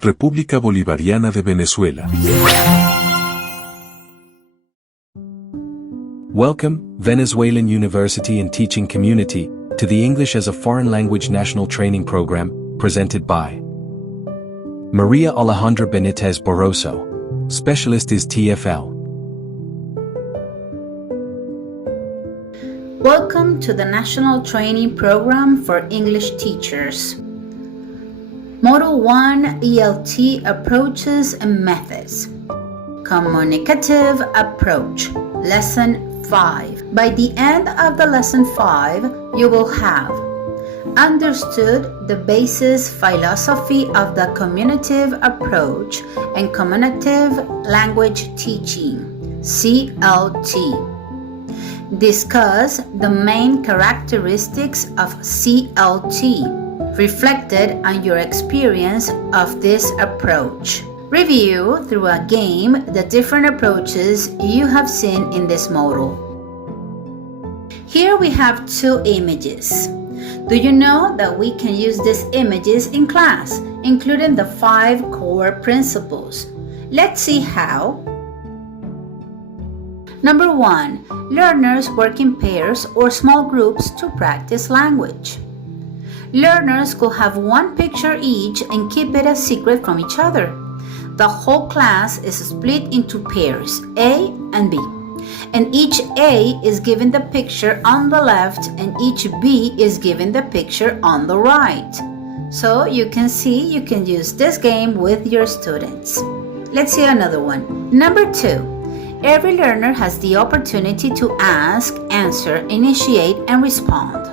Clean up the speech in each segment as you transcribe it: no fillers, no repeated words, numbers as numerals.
República Bolivariana de Venezuela. Welcome, Venezuelan University and Teaching Community, to the English as a Foreign Language National Training Program, presented by María Alejandra Benítez Barroso. Specialist is S.TEFL. Welcome to the National Training Program for English Teachers. Module 1 ELT Approaches and Methods. Communicative Approach. Lesson 5. By the end of the Lesson 5, you will have understood the basis philosophy of the communicative approach and communicative language teaching, CLT. Discuss the main characteristics of CLT, reflected on your experience of this approach. Review through a game the different approaches you have seen in this module. Here we have two images. Do you know that we can use these images in class, including the 5 core principles? Let's see how. Number 1. Learners work in pairs or small groups to practice language. Learners could have one picture each and keep it a secret from each other. The whole class is split into pairs, A and B. And each A is given the picture on the left and each B is given the picture on the right. So you can see you can use this game with your students. Let's see another one. Number 2. Every learner has the opportunity to ask, answer, initiate, and respond.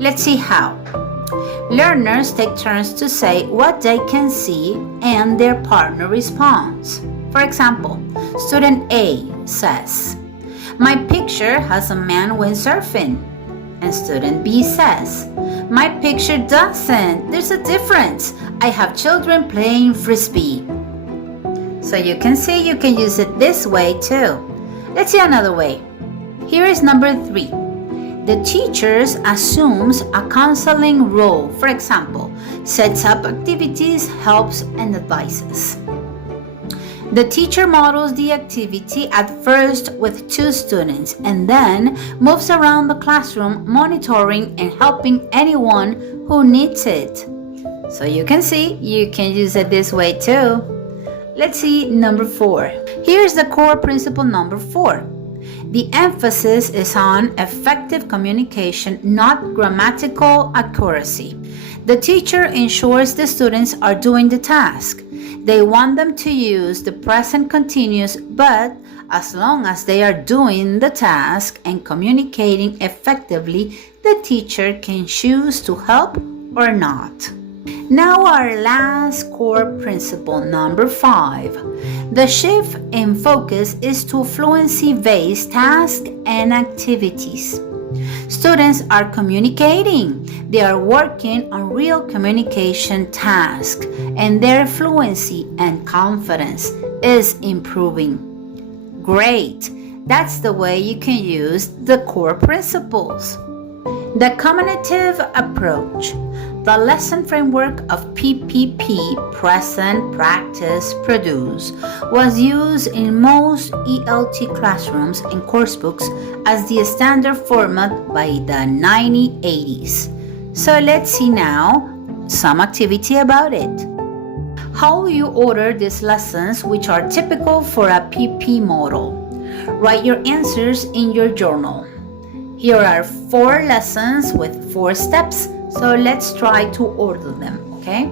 Let's see how. Learners take turns to say what they can see and their partner responds. For example, student A says, "My picture has a man windsurfing." And student B says, "My picture doesn't. There's a difference. I have children playing frisbee." So you can see you can use it this way too. Let's see another way. Here is number 3. The teacher assumes a counseling role. For example, sets up activities, helps, and advises. The teacher models the activity at first with 2 students and then moves around the classroom monitoring and helping anyone who needs it. So you can see you can use it this way too. Let's see number 4. Here's the core principle number 4. The emphasis is on effective communication, not grammatical accuracy. The teacher ensures the students are doing the task. They want them to use the present continuous, but as long as they are doing the task and communicating effectively, the teacher can choose to help or not. Now our last core principle, number 5. The shift in focus is to fluency-based tasks and activities. Students are communicating. They are working on real communication tasks, and their fluency and confidence is improving. Great! That's the way you can use the core principles. The communicative approach. The lesson framework of PPP, present, practice, produce, was used in most ELT classrooms and coursebooks as the standard format by the 1980s. So let's see now some activity about it. How you order these lessons, which are typical for a PP model. Write your answers in your journal. Here are 4 lessons with 4 steps. So let's try to order them, okay?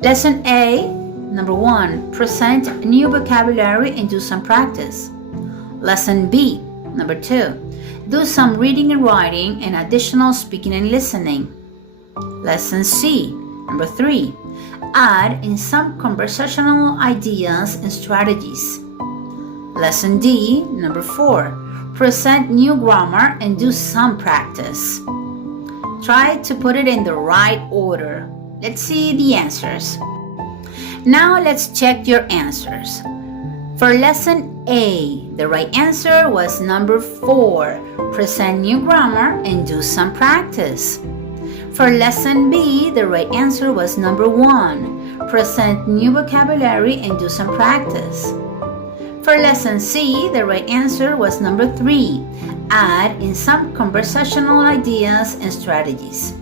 Lesson A, number 1, present new vocabulary and do some practice. Lesson B, number 2, do some reading and writing and additional speaking and listening. Lesson C, number 3, add in some conversational ideas and strategies. Lesson D, number 4, present new grammar and do some practice. Try to put it in the right order. Let's see the answers. Now let's check your answers. For lesson A, the right answer was number 4, present new grammar and do some practice. For lesson B, the right answer was number 1, present new vocabulary and do some practice. For lesson C, the right answer was number 3. Add in some conversational ideas and strategies.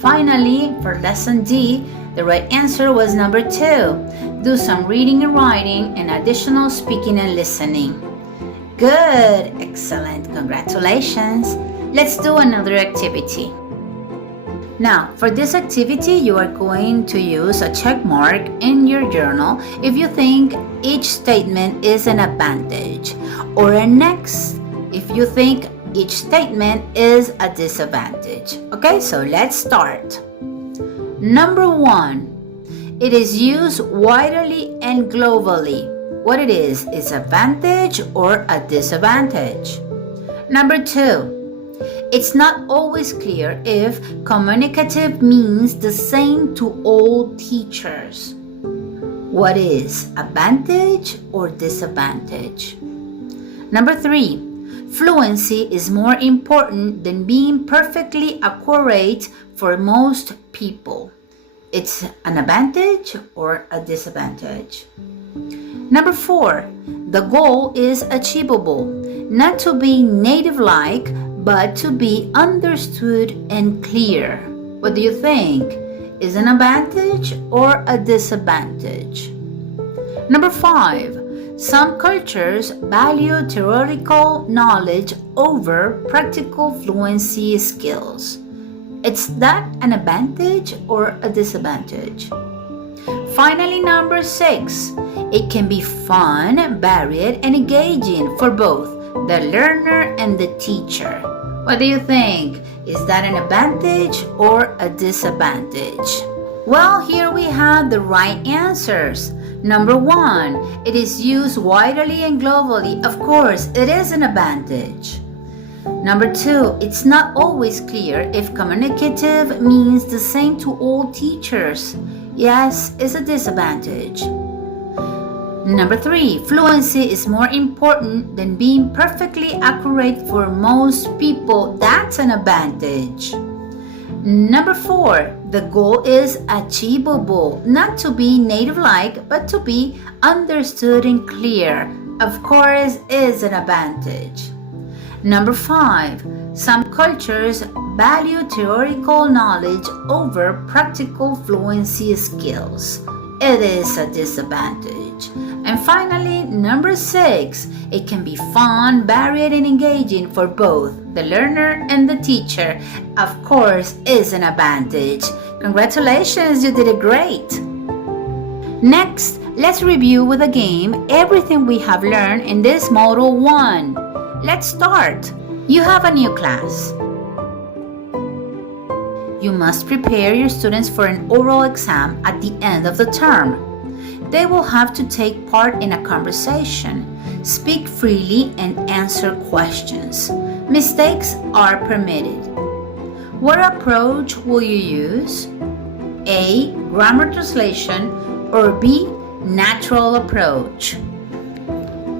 Finally, for lesson D, the right answer was number 2. Do some reading and writing and additional speaking and listening. Good, excellent, congratulations. Let's do another activity. Now, for this activity, you are going to use a check mark in your journal if you think each statement is an advantage, or an X if you think each statement is a disadvantage. Okay, so let's start. Number 1, it is used widely and globally. What it is advantage or a disadvantage. Number 2, it's not always clear if communicative means the same to all teachers. What is advantage or disadvantage? Number 3, fluency is more important than being perfectly accurate for most people. It's an advantage or a disadvantage? Number 4, the goal is achievable, not to be native-like, but to be understood and clear. What do you think? Is an advantage or a disadvantage? Number 5, some cultures value theoretical knowledge over practical fluency skills. Is that an advantage or a disadvantage? Finally, number 6, it can be fun, varied, and engaging for both the learner and the teacher. What do you think? Is that an advantage or a disadvantage? Well, here we have the right answers. Number 1, it is used widely and globally. Of course, it is an advantage. Number 2, it's not always clear if communicative means the same to all teachers. Yes, it's a disadvantage. Number 3, fluency is more important than being perfectly accurate for most people. That's an advantage. Number 4, the goal is achievable, not to be native-like, but to be understood and clear. Of course, is an advantage. Number 5, some cultures value theoretical knowledge over practical fluency skills. It is a disadvantage. And finally, number 6, it can be fun, varied, and engaging for both the learner and the teacher. Of course, is an advantage. Congratulations, you did it great. Next, let's review with a game everything we have learned in this Module 1. Let's start. You have a new class. You must prepare your students for an oral exam at the end of the term. They will have to take part in a conversation, speak freely, and answer questions. Mistakes are permitted. What approach will you use? A. Grammar translation, or B. Natural approach.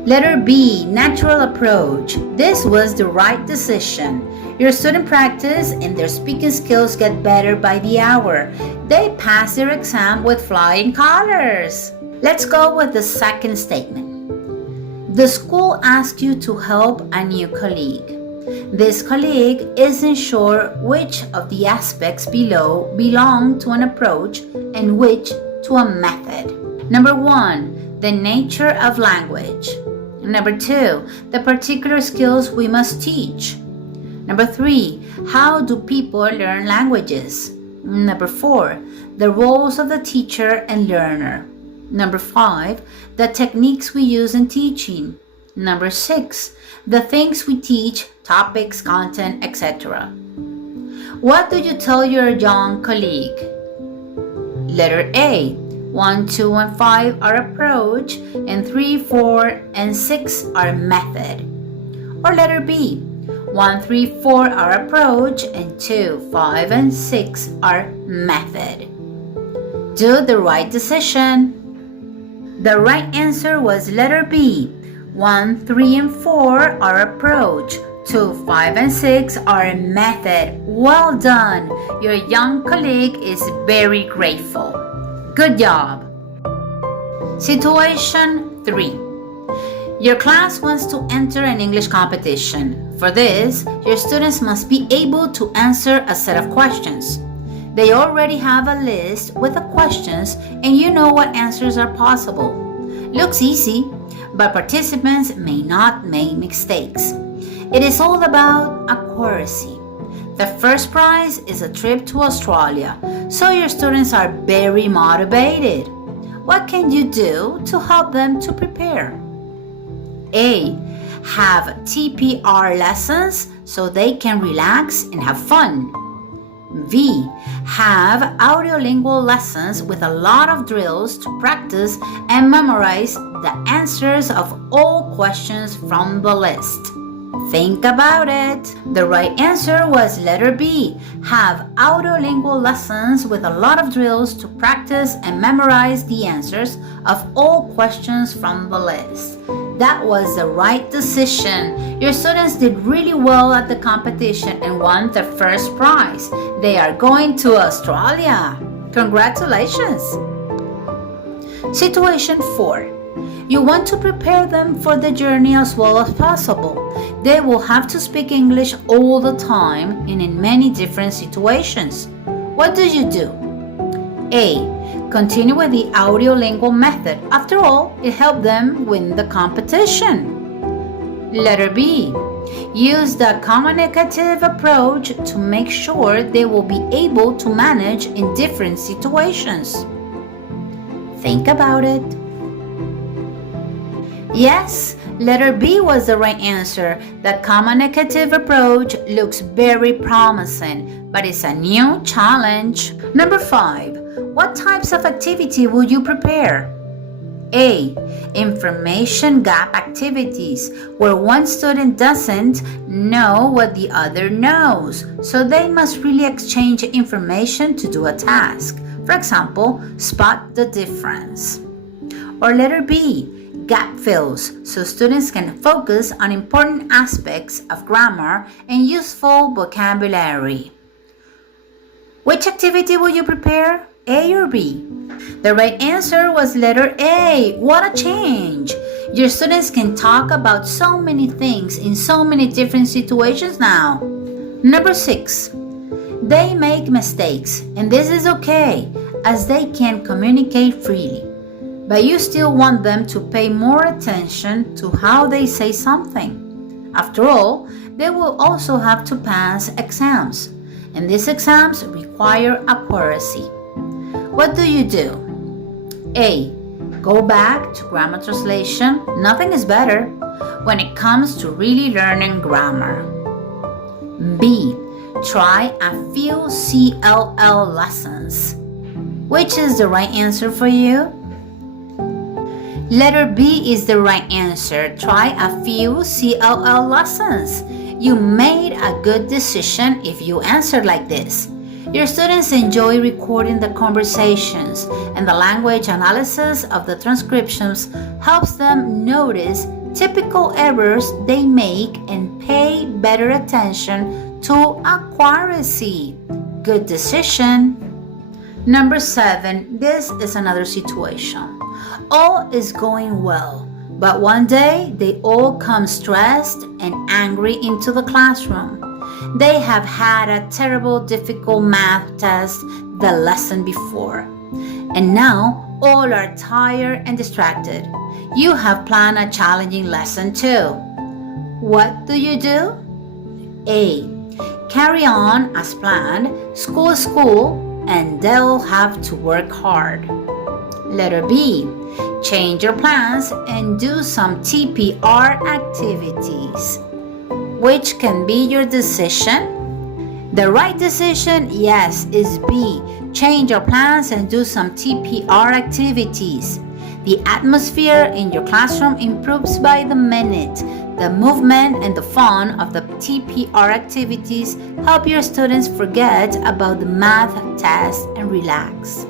Letter B. Natural approach. This was the right decision. Your student practice and their speaking skills get better by the hour. They pass their exam with flying colors. Let's go with the second statement. The school asks you to help a new colleague. This colleague isn't sure which of the aspects below belong to an approach and which to a method. Number 1, the nature of language. Number 2, the particular skills we must teach. Number 3, how do people learn languages? Number 4, the roles of the teacher and learner. Number 5, the techniques we use in teaching. Number 6, the things we teach, topics, content, etc. What do you tell your young colleague? Letter A, 1, 2, and 5 are approach, and 3, 4, and 6 are method. Or letter B, 1, 3, 4 are approach, and 2, 5, and 6 are method. Do the right decision. The right answer was letter B. 1, 3, and 4 are approach. 2, 5, and 6 are method. Well done. Your young colleague is very grateful. Good job. Situation 3. Your class wants to enter an English competition. For this, your students must be able to answer a set of questions. They already have a list with the questions and you know what answers are possible. Looks easy, but participants may not make mistakes. It is all about accuracy. The first prize is a trip to Australia, so your students are very motivated. What can you do to help them to prepare? A. Have TPR lessons so they can relax and have fun. B. Have audiolingual lessons with a lot of drills to practice and memorize the answers of all questions from the list. Think about it. The right answer was letter B. Have audiolingual lessons with a lot of drills to practice and memorize the answers of all questions from the list. That was the right decision. Your students did really well at the competition and won the first prize. They are going to Australia. Congratulations. Situation 4. You want to prepare them for the journey as well as possible. They will have to speak English all the time and in many different situations. What do? A. Continue with the audiolingual method. After all, it helped them win the competition. Letter B. Use the communicative approach to make sure they will be able to manage in different situations. Think about it. Yes, letter B was the right answer. The communicative approach looks very promising, but it's a new challenge. Number 5. What types of activity would you prepare? A. Information gap activities, where one student doesn't know what the other knows, so they must really exchange information to do a task. For example, spot the difference. Or letter B. Gap fills, so students can focus on important aspects of grammar and useful vocabulary. Which activity will you prepare? A or B? The right answer was letter A. What a change! Your students can talk about so many things in so many different situations now. Number 6. They make mistakes, and this is okay, as they can communicate freely. But you still want them to pay more attention to how they say something. After all, they will also have to pass exams, and these exams require accuracy. What do? A. Go back to grammar translation. Nothing is better when it comes to really learning grammar. B. Try a few CLL lessons. Which is the right answer for you? Letter B is the right answer. Try a few CLL lessons. You made a good decision if you answered like this. Your students enjoy recording the conversations, and the language analysis of the transcriptions helps them notice typical errors they make and pay better attention to accuracy. Good decision. Number 7. This is another situation. All is going well, but one day they all come stressed and angry into the classroom. They have had a terrible, difficult math test the lesson before, and now all are tired and distracted. You have planned a challenging lesson too. What do? A. Carry on as planned, school, and they'll have to work hard. Letter B. Change your plans and do some TPR activities. Which can be your decision? The right decision, yes, is B. Change your plans and do some TPR activities. The atmosphere in your classroom improves by the minute. The movement and the fun of the TPR activities help your students forget about the math test and relax.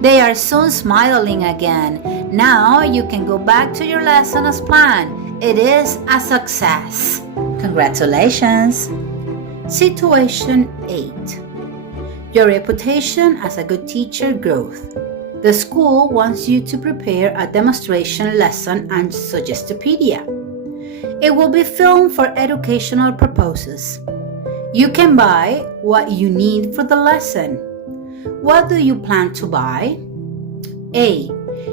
They are soon smiling again. Now you can go back to your lesson as planned. It is a success. Congratulations. Situation 8. Your reputation as a good teacher grows. The school wants you to prepare a demonstration lesson and Suggestopedia. It will be filmed for educational purposes. You can buy what you need for the lesson. What do you plan to buy? A.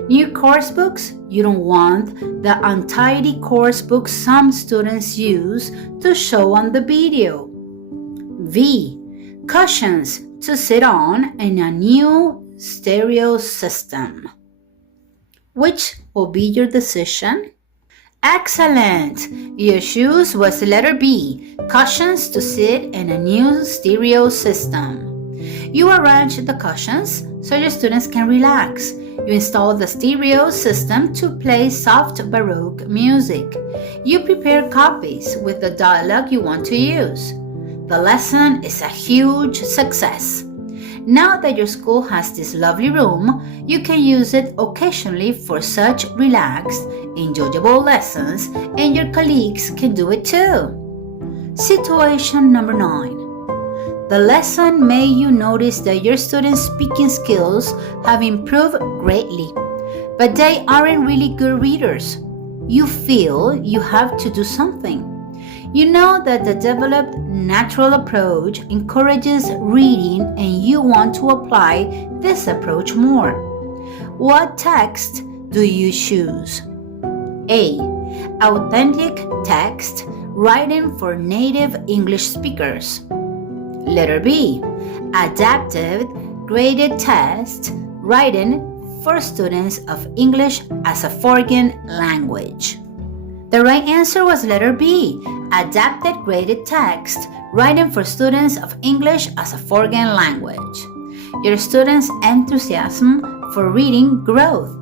New course books. You don't want the untidy course books some students use to show on the video. V. Cushions to sit on in a new stereo system. Which will be your decision? Excellent! Your choice was letter B, cushions to sit in a new stereo system. You arrange the cushions so your students can relax. You install the stereo system to play soft Baroque music. You prepare copies with the dialogue you want to use. The lesson is a huge success. Now that your school has this lovely room, you can use it occasionally for such relaxed, enjoyable lessons, and your colleagues can do it too. Situation number 9. The lesson made you notice that your students' speaking skills have improved greatly, but they aren't really good readers. You feel you have to do something. You know that the developed natural approach encourages reading and you want to apply this approach more. What text do you choose? A. Authentic text, writing for native English speakers. Letter B. Adapted, graded test, writing for students of English as a foreign language. The right answer was letter B. Adapted, graded text, writing for students of English as a foreign language. Your students' enthusiasm for reading growth.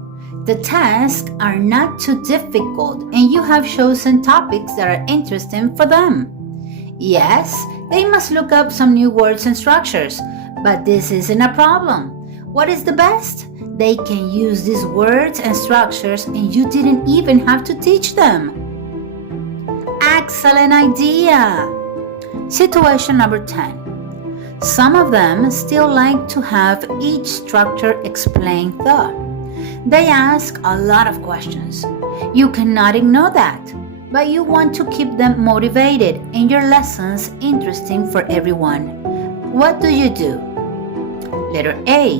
The tasks are not too difficult and you have chosen topics that are interesting for them. Yes, they must look up some new words and structures, but this isn't a problem. What is the best? They can use these words and structures and you didn't even have to teach them. Excellent idea! Situation number 10. Some of them still like to have each structure explain the. They ask a lot of questions. You cannot ignore that, but you want to keep them motivated and your lessons interesting for everyone. What do? Letter A.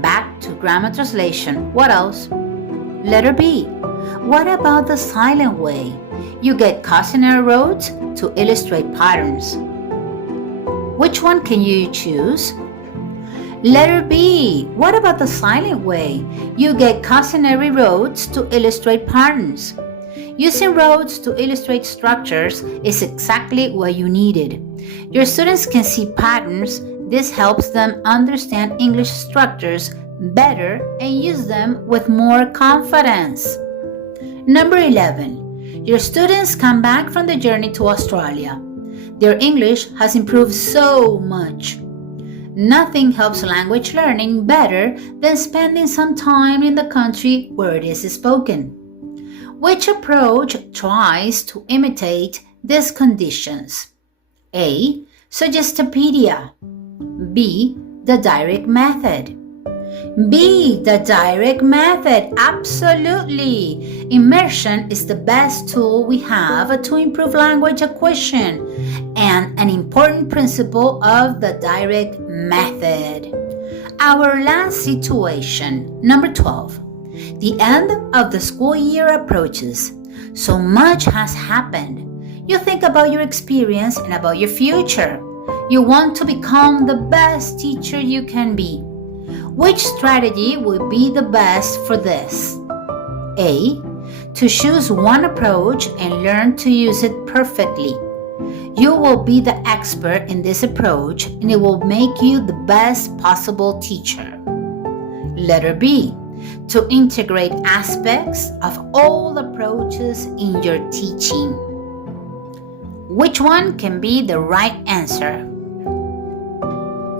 Back to grammar translation. What else? Letter B. What about the silent way? You get cautionary roads to illustrate patterns. Which one can you choose? Letter B. What about the silent way? You get cautionary roads to illustrate patterns. Using roads to illustrate structures is exactly what you needed. Your students can see patterns. This helps them understand English structures better and use them with more confidence. Number 11. Your students come back from the journey to Australia. Their English has improved so much. Nothing helps language learning better than spending some time in the country where it is spoken. Which approach tries to imitate these conditions? A. Suggestopedia. B. The direct method. B. The direct method. Absolutely. Immersion is the best tool we have to improve language acquisition and an important principle of the direct method. Our last situation, number 12. The end of the school year approaches. So much has happened. You think about your experience and about your future. You want to become the best teacher you can be. Which strategy would be the best for this? A. To choose one approach and learn to use it perfectly. You will be the expert in this approach and it will make you the best possible teacher. Letter B. To integrate aspects of all approaches in your teaching. Which one can be the right answer?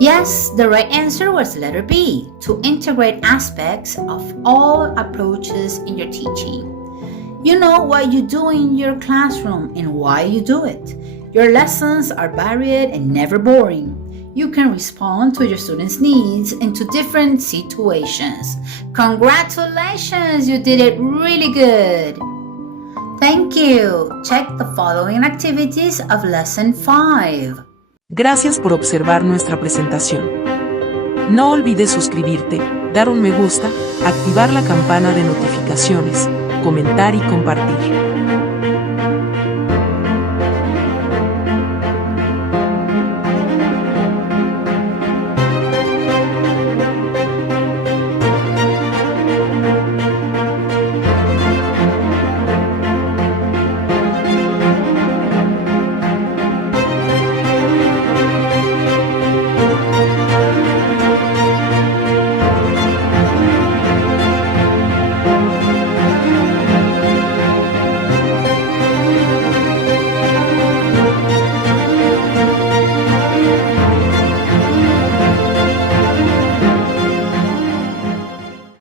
Yes, the right answer was letter B, to integrate aspects of all approaches in your teaching. You know what you do in your classroom and why you do it. Your lessons are varied and never boring. you can respond to your students' needs into different situations. Congratulations, you did it really good. Thank you. Check the following activities of Lesson 5. Gracias por observar nuestra presentación. No olvides suscribirte, dar un me gusta, activar la campana de notificaciones, comentar y compartir.